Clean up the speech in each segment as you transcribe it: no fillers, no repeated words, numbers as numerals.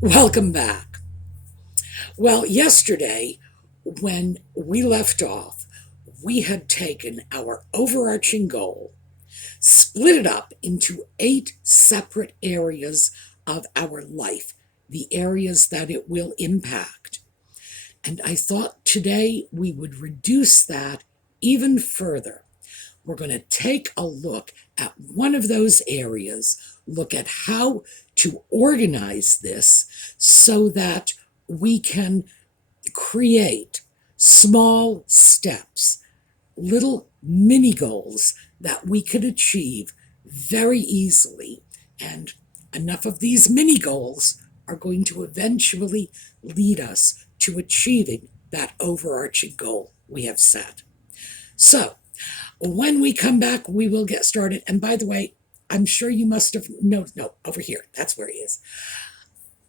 Welcome back. Well, yesterday, when we left off, we had taken our overarching goal, split it up into 8 separate areas of our life, the areas that it will impact. And I thought today we would reduce that even further. We're going to take a look at one of those areas, look at how to organize this so that we can create small steps, little mini goals that we could achieve very easily. And enough of these mini goals are going to eventually lead us to achieving that overarching goal we have set. So, when we come back, we will get started. And by the way, I'm sure you must have, no, over here, that's where he is.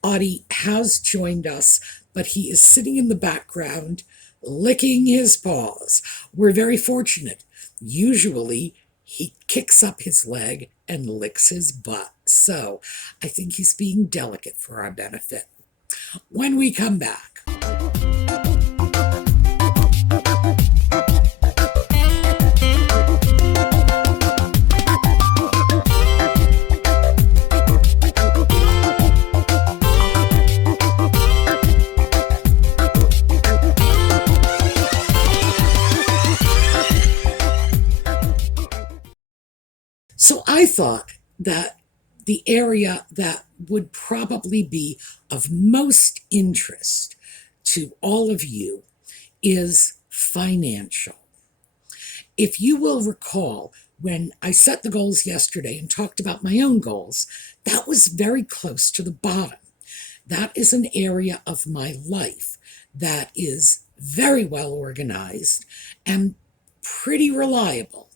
Audie has joined us, but he is sitting in the background, licking his paws. We're very fortunate. Usually, he kicks up his leg and licks his butt. So, I think he's being delicate for our benefit. When we come back, so I thought that the area that would probably be of most interest to all of you is financial. If you will recall, when I set the goals yesterday and talked about my own goals, that was very close to the bottom. That is an area of my life that is very well organized and pretty reliable.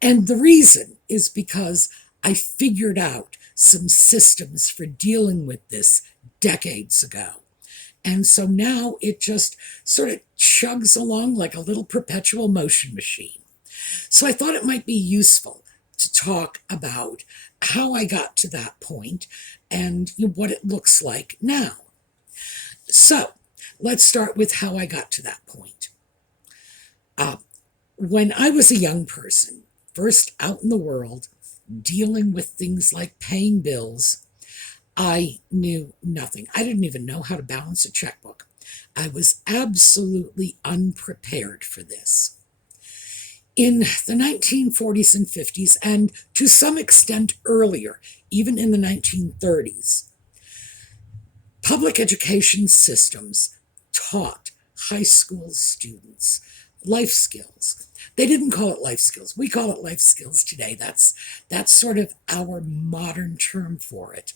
And the reason is because I figured out some systems for dealing with this decades ago. And so now it just sort of chugs along like a little perpetual motion machine. So I thought it might be useful to talk about how I got to that point and what it looks like now. So let's start with how I got to that point. When I was a young person, first out in the world, dealing with things like paying bills, I knew nothing. I didn't even know how to balance a checkbook. I was absolutely unprepared for this. In the 1940s and 50s, and to some extent earlier, even in the 1930s, public education systems taught high school students life skills. They didn't call it life skills. We call it life skills today. That's sort of our modern term for it.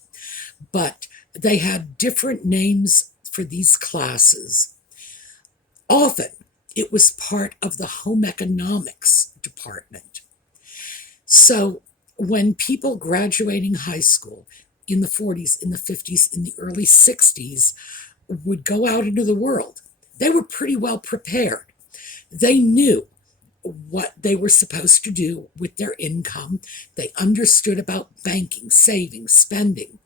But they had different names for these classes. Often, it was part of the home economics department. So when people graduating high school in the 40s, in the 50s, in the early 60s would go out into the world, they were pretty well prepared. They knew what they were supposed to do with their income. They understood about banking, saving, spending.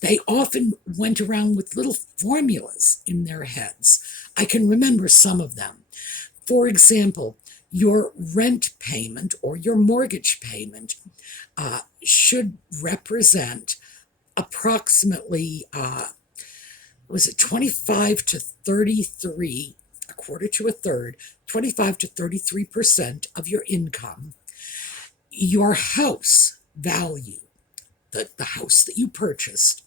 They often went around with little formulas in their heads. I can remember some of them. For example, your rent payment or your mortgage payment should represent approximately, was it 25 to 33, a quarter to a third, 25 to 33% of your income. Your house value, the house that you purchased,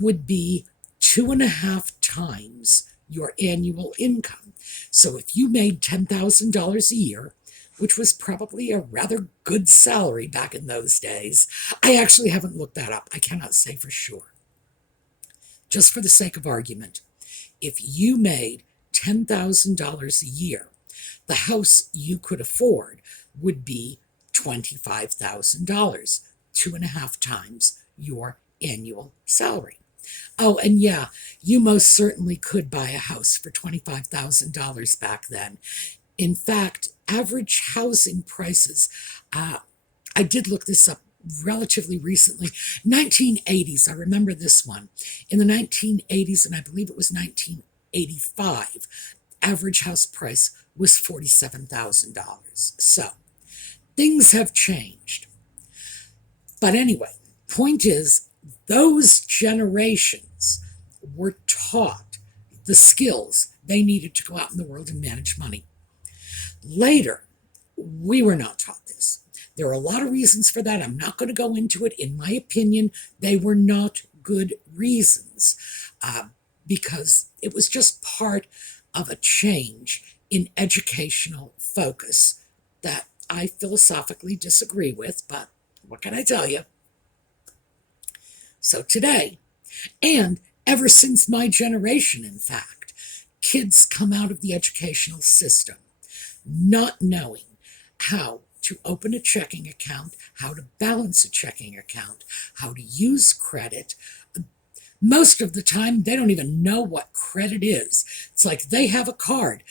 would be 2.5 times your annual income. So if you made $10,000 a year, which was probably a rather good salary back in those days, I actually haven't looked that up. I cannot say for sure. Just for the sake of argument, if you made $10,000 a year, the house you could afford would be $25,000, 2.5 times your annual salary. Oh, and yeah, you most certainly could buy a house for $25,000 back then. In fact, average housing prices, I did look this up relatively recently. 1980s, I remember this one. In the 1980s, and I believe it was 1985, average house price was $47,000. So things have changed. But anyway, point is, those generations were taught the skills they needed to go out in the world and manage money. Later, we were not taught this. There are a lot of reasons for that. I'm not going to go into it. In my opinion, they were not good reasons because it was just part of a change in educational focus that I philosophically disagree with, but what can I tell you? So today, and ever since my generation, in fact, kids come out of the educational system not knowing how to open a checking account, how to balance a checking account, how to use credit. Most of the time, they don't even know what credit is. It's like they have a card,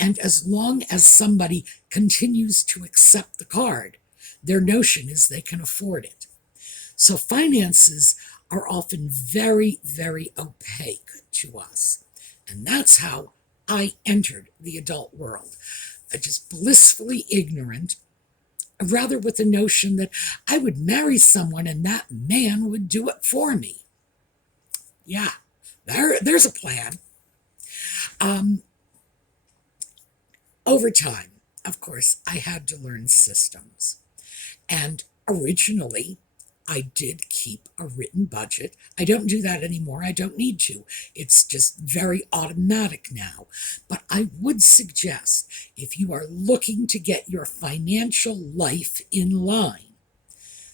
and as long as somebody continues to accept the card, their notion is they can afford it. So finances are often very, very opaque to us. And that's how I entered the adult world. Just blissfully ignorant, rather with the notion that I would marry someone and that man would do it for me. Yeah, there's a plan. Over time, of course, I had to learn systems. And originally, I did keep a written budget. I don't do that anymore. I don't need to. It's just very automatic now. But I would suggest, if you are looking to get your financial life in line,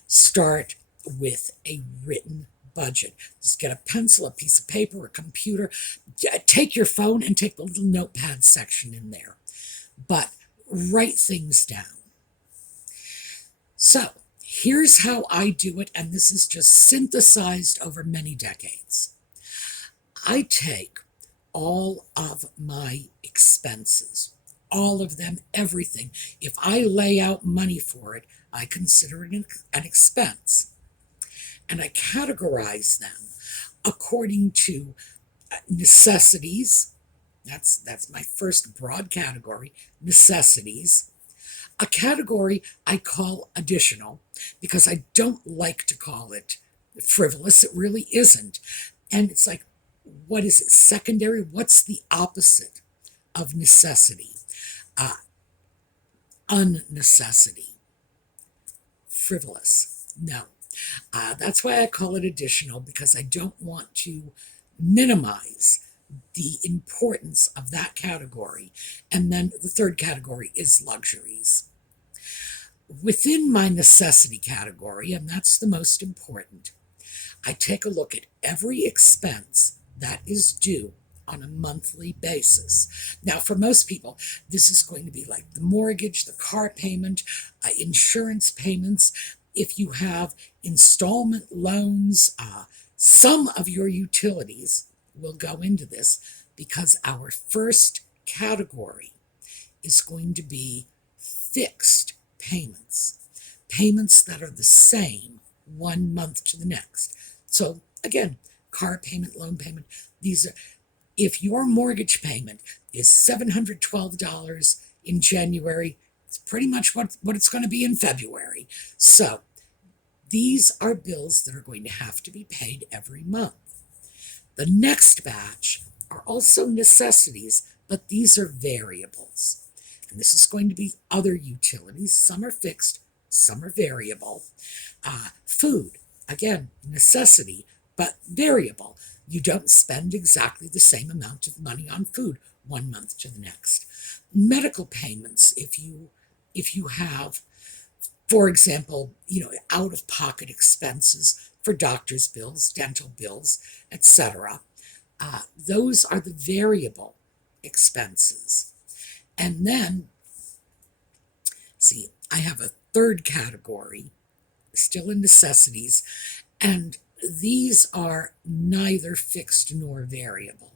start with a written budget. Just get a pencil, a piece of paper, a computer. Take your phone and take the little notepad section in there. But write things down. So, here's how I do it, and this is just synthesized over many decades. I take all of my expenses, all of them, everything. If I lay out money for it, I consider it an expense. And I categorize them according to necessities. That's my first broad category, necessities. A category I call additional because I don't like to call it frivolous. It really isn't. And it's like, what is it? Secondary? What's the opposite of necessity? Unnecessity. Frivolous. No. That's why I call it additional, because I don't want to minimize the importance of that category. And then the third category is luxuries. Within my necessity category, and that's the most important, I take a look at every expense that is due on a monthly basis. Now, for most people, this is going to be like the mortgage, the car payment, insurance payments. If you have installment loans, some of your utilities will go into this, because our first category is going to be fixed payments, payments that are the same 1 month to the next. So again, car payment, loan payment, these are, if your mortgage payment is $712 in January, it's pretty much what it's going to be in February. So these are bills that are going to have to be paid every month. The next batch are also necessities, but these are variables. And this is going to be other utilities. Some are fixed, some are variable. Food, again, necessity, but variable. You don't spend exactly the same amount of money on food 1 month to the next. Medical payments, if you have, for example, out-of-pocket expenses for doctor's bills, dental bills, etc. Those are the variable expenses. And then, see, I have a third category, still in necessities, and these are neither fixed nor variable.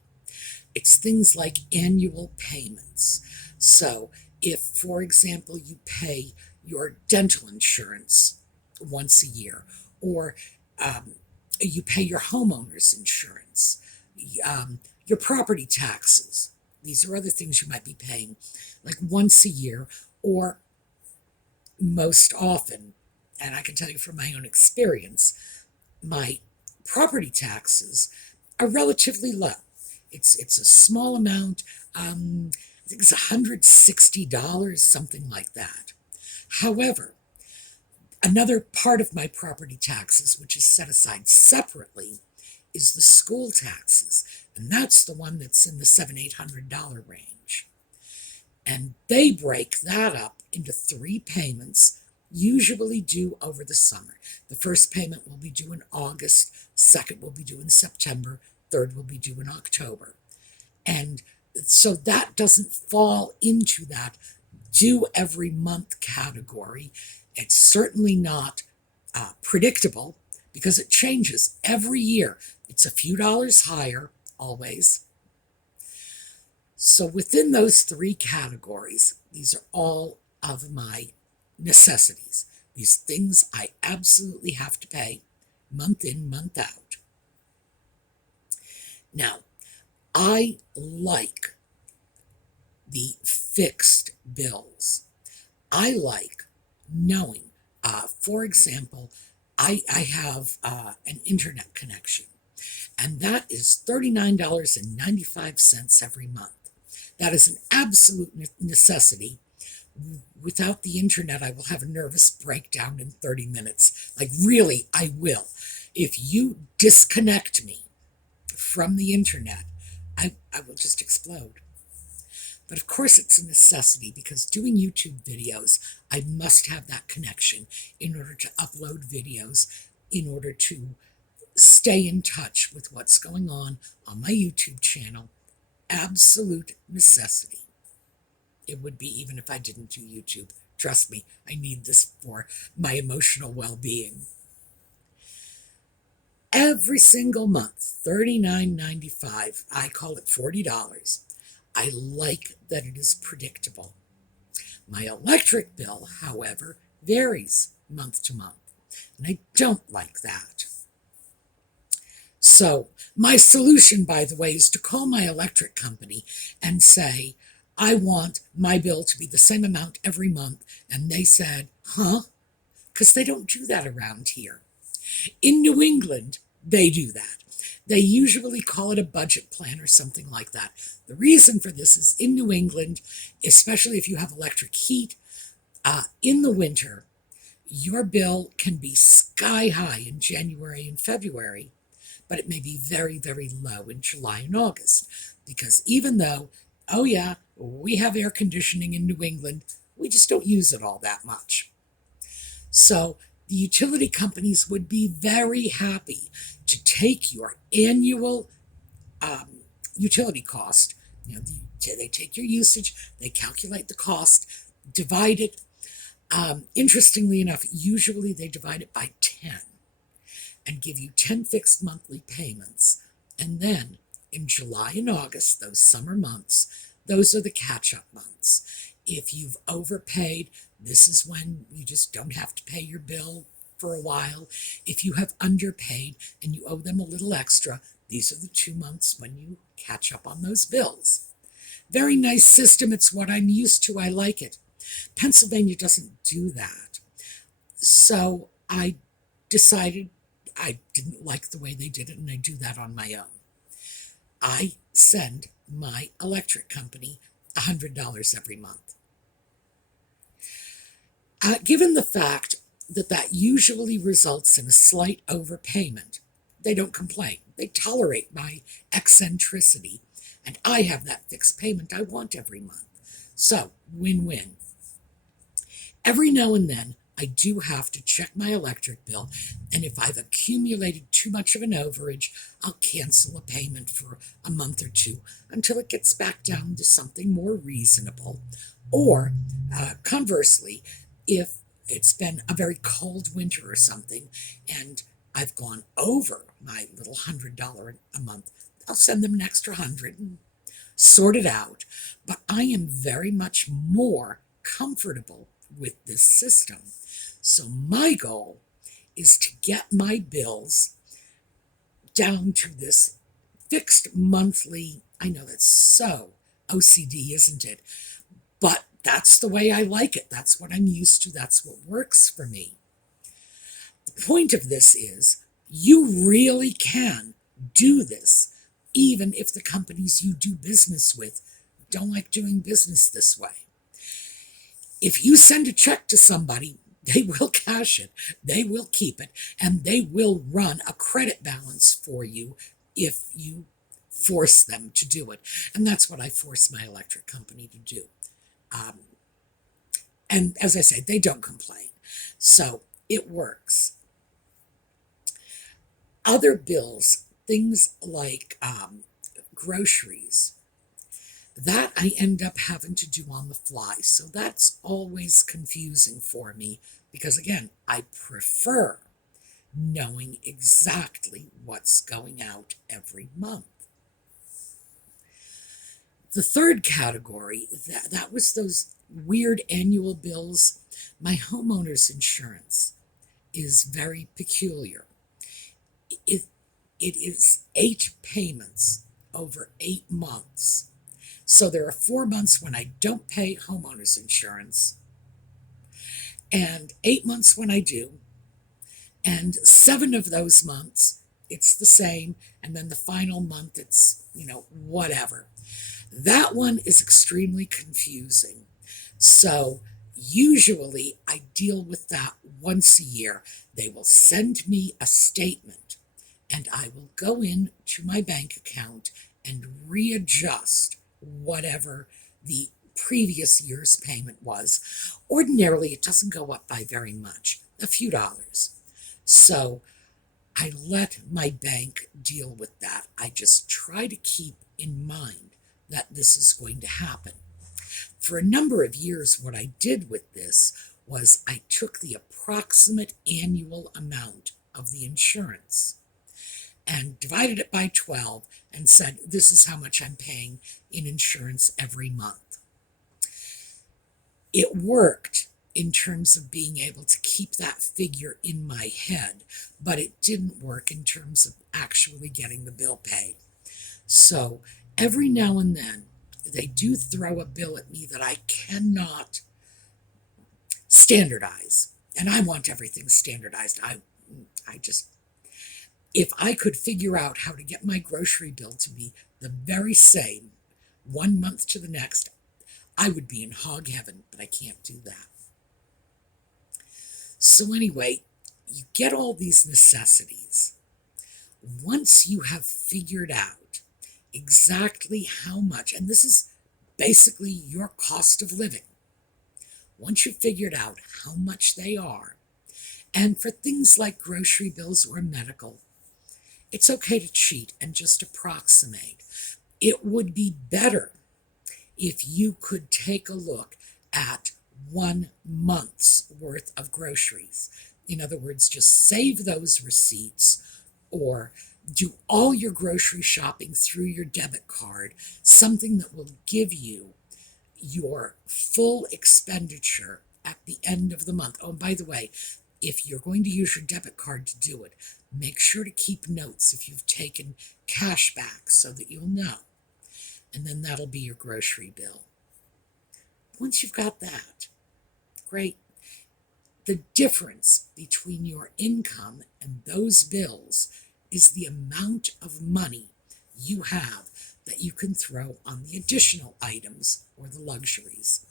It's things like annual payments. So if, for example, you pay your dental insurance once a year, or you pay your homeowner's insurance, your property taxes. These are other things you might be paying like once a year, or most often, and I can tell you from my own experience, my property taxes are relatively low. It's a small amount. I think it's $160, something like that. However, another part of my property taxes, which is set aside separately, is the school taxes, and that's the one that's in the $700-800 range. And they break that up into 3 payments, usually due over the summer. The first payment will be due in August, second will be due in September, third will be due in October. And so that doesn't fall into that due every month category. It's certainly not predictable because it changes every year. It's a few dollars higher, always. So within those 3 categories, these are all of my necessities. These things I absolutely have to pay month in, month out. Now, I like the fixed bills. I like knowing, for example, I have an internet connection, and that is $39.95 every month. That is an absolute necessity. Without the internet, I will have a nervous breakdown in 30 minutes. Like, really, I will. If you disconnect me from the internet, I will just explode. But of course it's a necessity, because doing YouTube videos, I must have that connection in order to upload videos, in order to stay in touch with what's going on my YouTube channel. Absolute necessity. It would be even if I didn't do YouTube. Trust me, I need this for my emotional well-being. Every single month, $39.95. I call it $40. I like that it is predictable. My electric bill, however, varies month to month, and I don't like that. So my solution, by the way, is to call my electric company and say, I want my bill to be the same amount every month. And they said, huh? Because they don't do that around here. In New England, they do that. They usually call it a budget plan or something like that. The reason for this is in New England, especially if you have electric heat, in the winter, your bill can be sky high in January and February, but it may be very, very low in July and August. Because even though, oh yeah, we have air conditioning in New England, we just don't use it all that much. So the utility companies would be very happy to take your annual utility cost. They take your usage, they calculate the cost, divide it. Interestingly enough, usually they divide it by 10 and give you 10 fixed monthly payments. And then in July and August, those summer months, those are the catch-up months. If you've overpaid, this is when you just don't have to pay your bill for a while. If you have underpaid and you owe them a little extra, these are the 2 months when you catch up on those bills. Very nice system. It's what I'm used to. I like it. Pennsylvania doesn't do that. So I decided I didn't like the way they did it, and I do that on my own. I send my electric company $100 every month. Given the fact that usually results in a slight overpayment, they don't complain. They tolerate my eccentricity, and I have that fixed payment I want every month. So, win-win. Every now and then, I do have to check my electric bill, and if I've accumulated too much of an overage, I'll cancel a payment for a month or 2 until it gets back down to something more reasonable. Or, conversely, if it's been a very cold winter or something, and I've gone over my little $100 a month, I'll send them an extra 100 and sort it out. But I am very much more comfortable with this system. So my goal is to get my bills down to this fixed monthly. I know that's so OCD, isn't it? But that's the way I like it. That's what I'm used to. That's what works for me. The point of this is you really can do this, even if the companies you do business with don't like doing business this way. If you send a check to somebody, they will cash it, they will keep it, and they will run a credit balance for you if you force them to do it. And that's what I force my electric company to do. And as I say, they don't complain. So it works. Other bills, things like groceries, that I end up having to do on the fly. So that's always confusing for me because, again, I prefer knowing exactly what's going out every month. The third category, that was those weird annual bills. My homeowner's insurance is very peculiar. It is 8 payments over 8 months. So there are 4 months when I don't pay homeowner's insurance, and 8 months when I do, and 7 of those months it's the same, and then the final month it's, whatever. That one is extremely confusing. So usually I deal with that once a year. They will send me a statement, and I will go into my bank account and readjust whatever the previous year's payment was. Ordinarily, it doesn't go up by very much, a few dollars. So I let my bank deal with that. I just try to keep in mind that this is going to happen. For a number of years, what I did with this was I took the approximate annual amount of the insurance and divided it by 12 and said, this is how much I'm paying in insurance every month. It worked in terms of being able to keep that figure in my head, but it didn't work in terms of actually getting the bill paid. So every now and then, they do throw a bill at me that I cannot standardize. And I want everything standardized. If I could figure out how to get my grocery bill to be the very same 1 month to the next, I would be in hog heaven, but I can't do that. So anyway, you get all these necessities. Once you have figured out exactly how much, and this is basically your cost of living, once you've figured out how much they are, and for things like grocery bills or medical, it's okay to cheat and just approximate. It would be better if you could take a look at 1 month's worth of groceries. In other words, just save those receipts or do all your grocery shopping through your debit card, something that will give you your full expenditure at the end of the month. Oh, and by the way, if you're going to use your debit card to do it, make sure to keep notes if you've taken cash back so that you'll know. And then that'll be your grocery bill. Once you've got that, great. The difference between your income and those bills is the amount of money you have that you can throw on the additional items or the luxuries.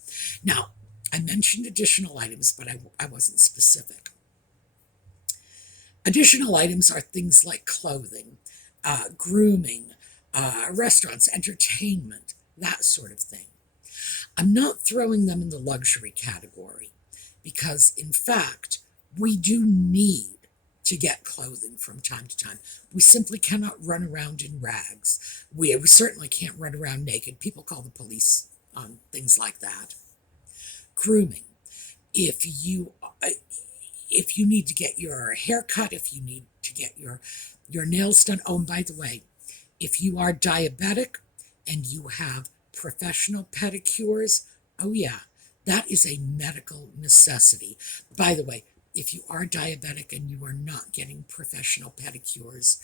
Now, I mentioned additional items, but I wasn't specific. Additional items are things like clothing, grooming, restaurants, entertainment, that sort of thing. I'm not throwing them in the luxury category because, in fact, we do need to get clothing from time to time. We simply cannot run around in rags. We certainly can't run around naked. People call the police on things like that. Grooming. If you need to get your hair cut, if you need to get your nails done. Oh, and by the way, if you are diabetic and you have professional pedicures, oh yeah, that is a medical necessity. By the way, if you are diabetic and you are not getting professional pedicures,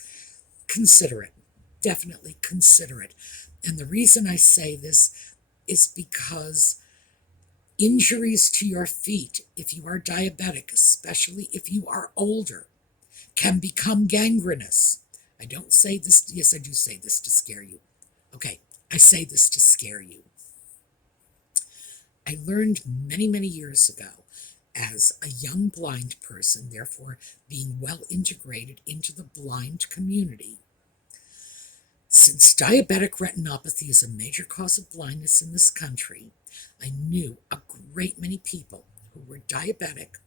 consider it. Definitely consider it. And the reason I say this is because injuries to your feet, if you are diabetic, especially if you are older, can become gangrenous. I don't say this, yes, I do say this to scare you. Okay, I say this to scare you. I learned many, many years ago, as a young blind person, therefore being well integrated into the blind community, since diabetic retinopathy is a major cause of blindness in this country, I knew a great many people who were diabetic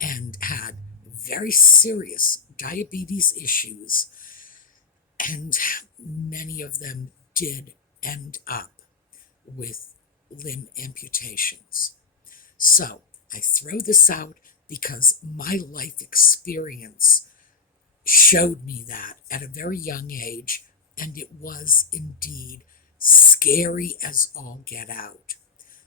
and had very serious diabetes issues, and many of them did end up with limb amputations. So I throw this out because my life experience showed me that at a very young age, and it was indeed scary as all get out.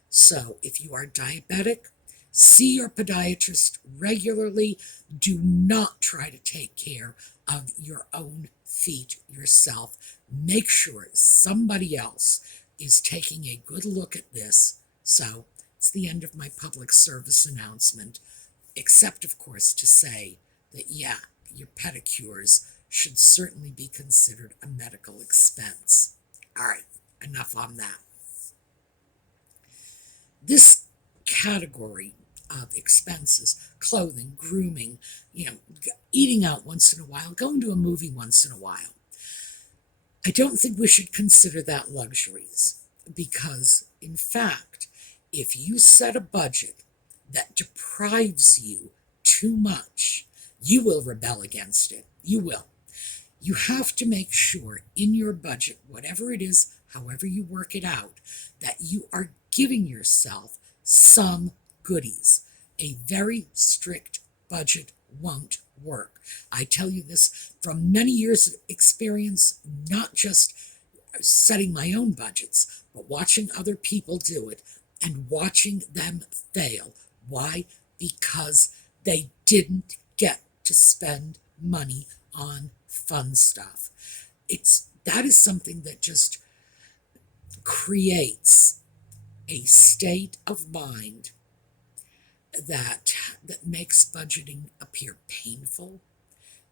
So if you are diabetic, see your podiatrist regularly. Do not try to take care of your own feet yourself. Make sure somebody else is taking a good look at this. So it's the end of my public service announcement, except of course to say that yeah, your pedicures should certainly be considered a medical expense. All right, enough on that. This category of expenses, clothing, grooming, eating out once in a while, going to a movie once in a while, I don't think we should consider that luxuries, because in fact, if you set a budget that deprives you too much, you will rebel against it. You will. You have to make sure in your budget, whatever it is, however you work it out, that you are giving yourself some goodies. A very strict budget won't work. I tell you this from many years of experience, not just setting my own budgets, but watching other people do it and watching them fail. Why? Because they didn't get to spend money on fun stuff. That is something that just creates a state of mind that makes budgeting appear painful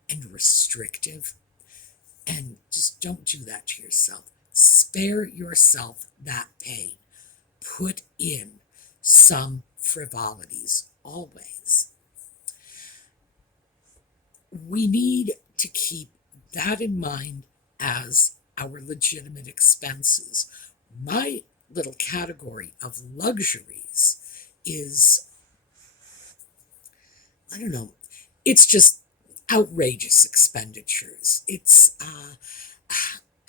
and restrictive. And just don't do that to yourself. Spare yourself that pain. Put in some frivolities always. We need to keep that in mind as our legitimate expenses. My little category of luxuries is, I don't know, it's just outrageous expenditures. It's,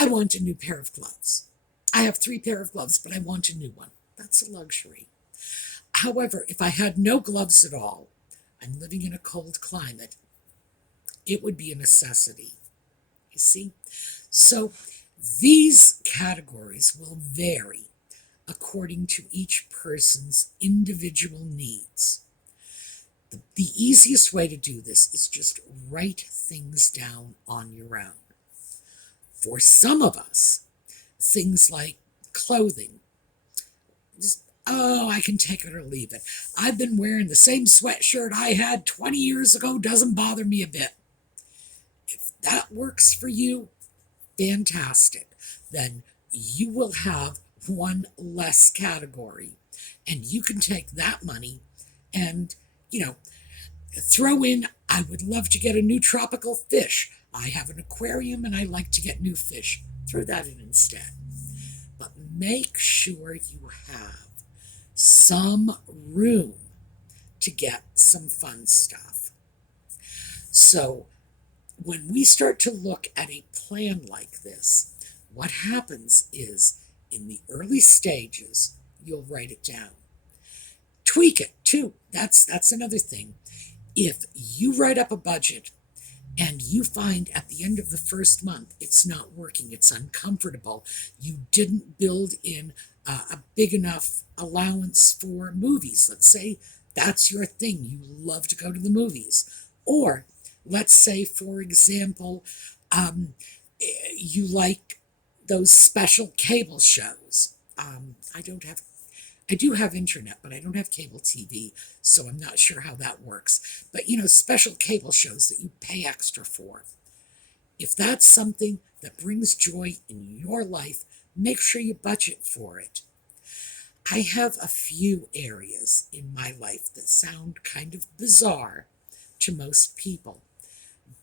I want a new pair of gloves. I have 3 pair of gloves, but I want a new one. That's a luxury. However, if I had no gloves at all, I'm living in a cold climate, it would be a necessity. You see? So these categories will vary according to each person's individual needs. The easiest way to do this is just write things down on your own. For some of us, things like clothing, I can take it or leave it. I've been wearing the same sweatshirt I had 20 years ago, doesn't bother me a bit. If that works for you, fantastic. Then you will have one less category, and you can take that money and, throw in, I would love to get a new tropical fish. I have an aquarium and I like to get new fish. Throw that in instead. But make sure you have some room to get some fun stuff. So when we start to look at a plan like this, what happens is in the early stages, you'll write it down. Tweak it too. That's another thing. If you write up a budget and you find at the end of the first month it's not working, it's uncomfortable, you didn't build in a big enough allowance for movies. Let's say That's your thing. You love to go to the movies. Or let's say, for example, um, you like those special cable shows. I do have internet, but I don't have cable TV, so I'm not sure how that works. But special cable shows that you pay extra for. If that's something that brings joy in your life, make sure you budget for it. I have a few areas in my life that sound kind of bizarre to most people,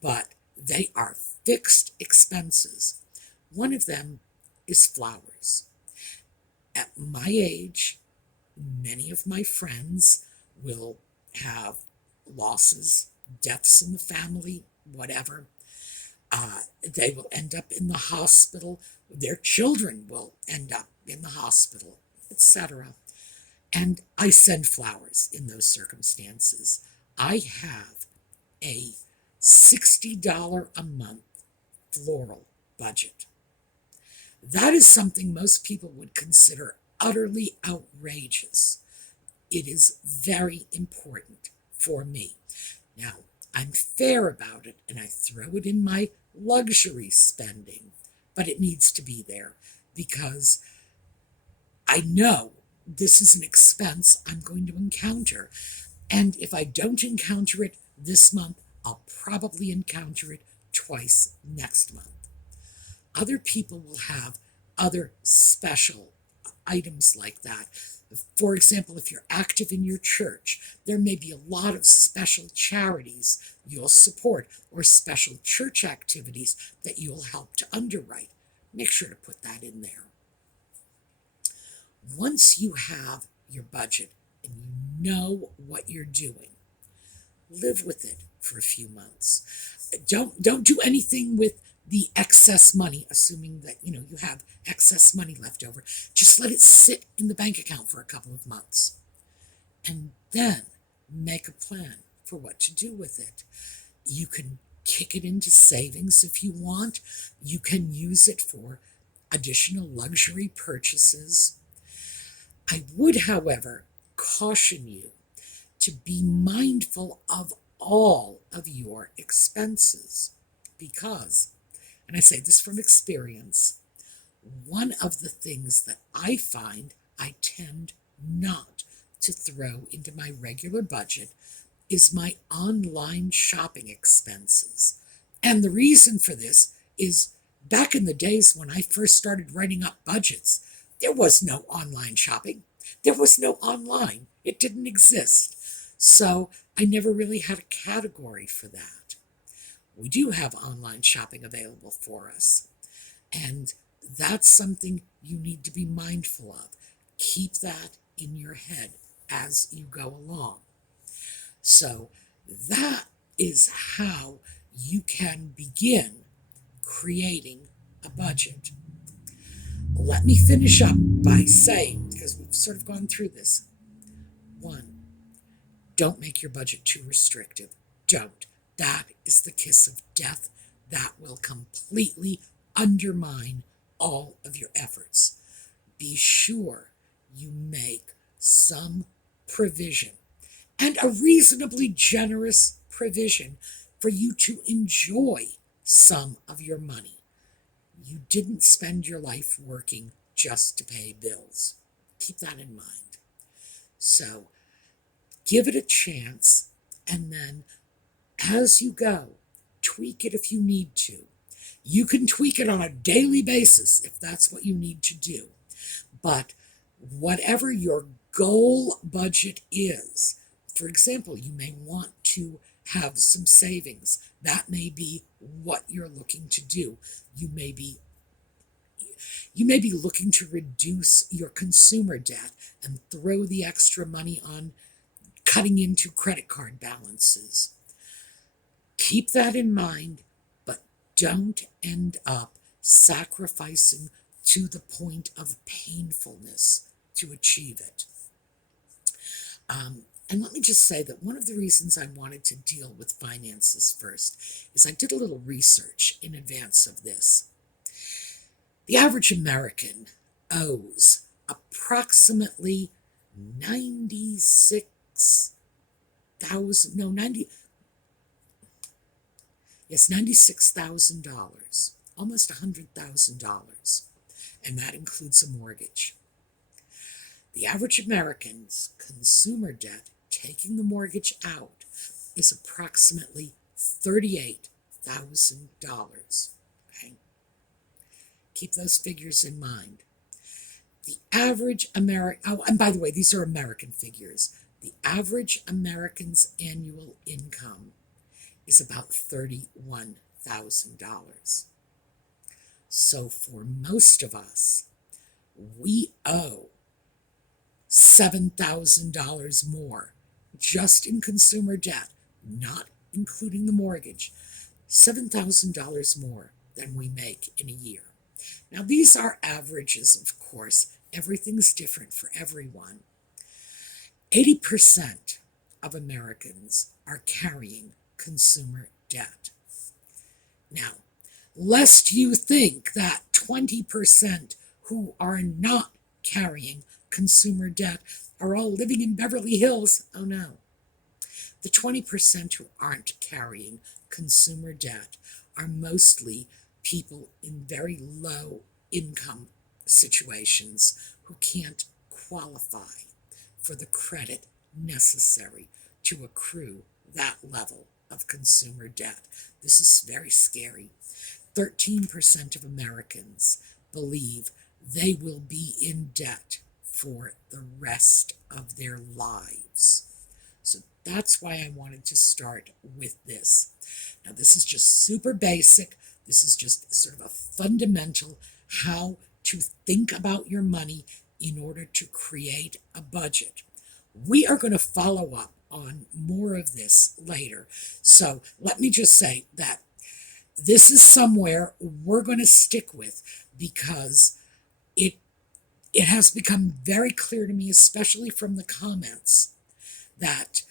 but they are fixed expenses. One of them is flowers. At my age, many of my friends will have losses, deaths in the family, whatever. They will end up in the hospital. Their children will end up in the hospital, etc. And I send flowers in those circumstances. I have a $60 a month floral budget. That is something most people would consider utterly outrageous. It is very important for me. Now, I'm fair about it, and I throw it in my luxury spending, but it needs to be there because I know this is an expense I'm going to encounter. And if I don't encounter it this month, I'll probably encounter it twice next month. Other people will have other special items like that. For example, if you're active in your church, there may be a lot of special charities you'll support or special church activities that you'll help to underwrite. Make sure to put that in there. Once you have your budget and you know what you're doing, live with it for a few months. Don't do anything with the excess money, assuming that you have excess money left over. Just let it sit in the bank account for a couple of months, and then make a plan for what to do with it. You can kick it into savings if you want. You can use it for additional luxury purchases. I would, however, caution you to be mindful of all of your expenses because, and I say this from experience, one of the things that I find I tend not to throw into my regular budget is my online shopping expenses. And the reason for this is back in the days when I first started writing up budgets, there was no online shopping. There was no online. It didn't exist. So I never really had a category for that. We do have online shopping available for us. And that's something you need to be mindful of. Keep that in your head as you go along. So that is how you can begin creating a budget. Let me finish up by saying, because we've sort of gone through this, 1, don't make your budget too restrictive. Don't. That is the kiss of death. That will completely undermine all of your efforts. Be sure you make some provision, and a reasonably generous provision for you to enjoy some of your money. You didn't spend your life working just to pay bills. Keep that in mind. So give it a chance, and then as you go, tweak it if you need to. You can tweak it on a daily basis if that's what you need to do. But whatever your goal budget is, for example, you may want to have some savings. That may be what you're looking to do. You may be looking to reduce your consumer debt and throw the extra money on cutting into credit card balances. Keep that in mind, but don't end up sacrificing to the point of painfulness to achieve it. And let me just say that one of the reasons I wanted to deal with finances first is I did a little research in advance of this. The average American owes approximately $96 thousand, no, 90, yes, $96,000, almost $100,000, and that includes a mortgage. The average American's consumer debt, taking the mortgage out, is approximately $38,000. Okay? Keep those figures in mind. The average American, oh, and by the way, these are American figures. The average American's annual income is about $31,000. So for most of us, we owe $7,000 more just in consumer debt, not including the mortgage, $7,000 more than we make in a year. Now, these are averages, of course. Everything's different for everyone. 80% of Americans are carrying consumer debt. Now, lest you think that 20% who are not carrying consumer debt are all living in Beverly Hills. Oh no. The 20% who aren't carrying consumer debt are mostly people in very low income situations who can't qualify for the credit necessary to accrue that level of consumer debt. This is very scary. 13% of Americans believe they will be in debt for the rest of their lives. So that's why I wanted to start with this. Now, this is just super basic. This is just sort of a fundamental how to think about your money in order to create a budget. We are going to follow up on more of this later. So let me just say that this is somewhere we're going to stick with because it has become very clear to me, especially from the comments, that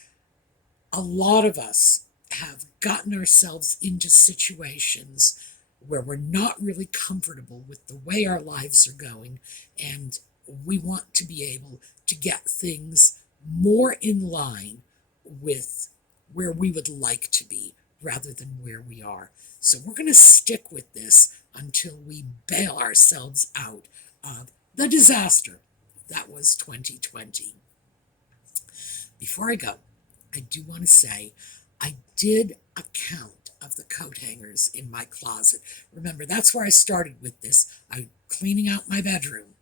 a lot of us have gotten ourselves into situations where we're not really comfortable with the way our lives are going, and we want to be able to get things more in line with where we would like to be rather than where we are. So we're going to stick with this until we bail ourselves out of the disaster that was 2020. Before I go, I do want to say I did a count of the coat hangers in my closet. Remember, that's where I started with this. I'm cleaning out my bedroom.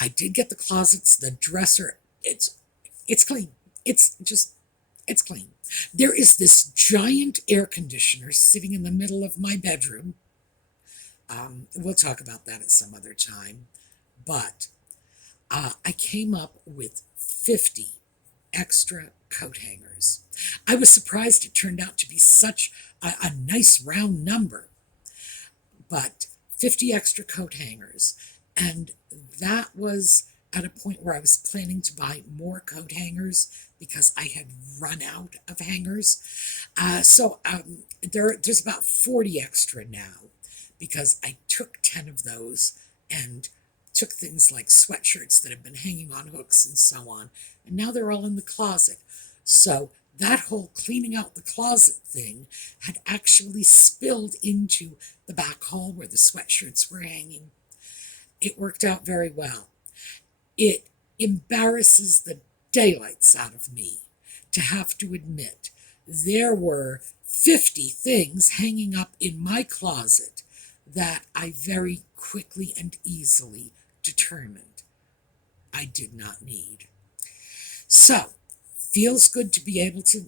I did get the closets, the dresser. It's clean. It's clean. There is this giant air conditioner sitting in the middle of my bedroom. We'll talk about that at some other time. But I came up with 50 extra coat hangers. I was surprised it turned out to be such a nice round number. But 50 extra coat hangers. And that was at a point where I was planning to buy more coat hangers because I had run out of hangers. So there's about 40 extra now because I took 10 of those and took things like sweatshirts that have been hanging on hooks and so on, and now they're all in the closet. So that whole cleaning out the closet thing had actually spilled into the back hall where the sweatshirts were hanging. It worked out very well. It embarrasses the daylights out of me to have to admit there were 50 things hanging up in my closet that I very quickly and easily determined I did not need. So, feels good to be able to,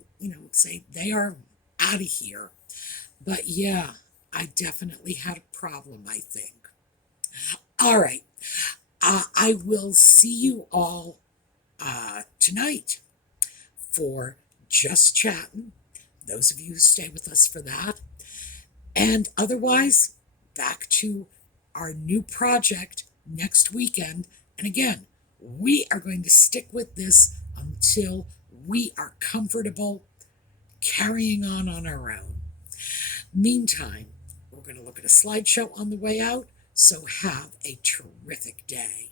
say they are out of here. But yeah, I definitely had a problem, I think. All right. I will see you all tonight for Just Chatting. Those of you who stay with us for that. And otherwise, back to our new project next weekend. And again, we are going to stick with this until we are comfortable carrying on our own. Meantime, we're going to look at a slideshow on the way out, so have a terrific day.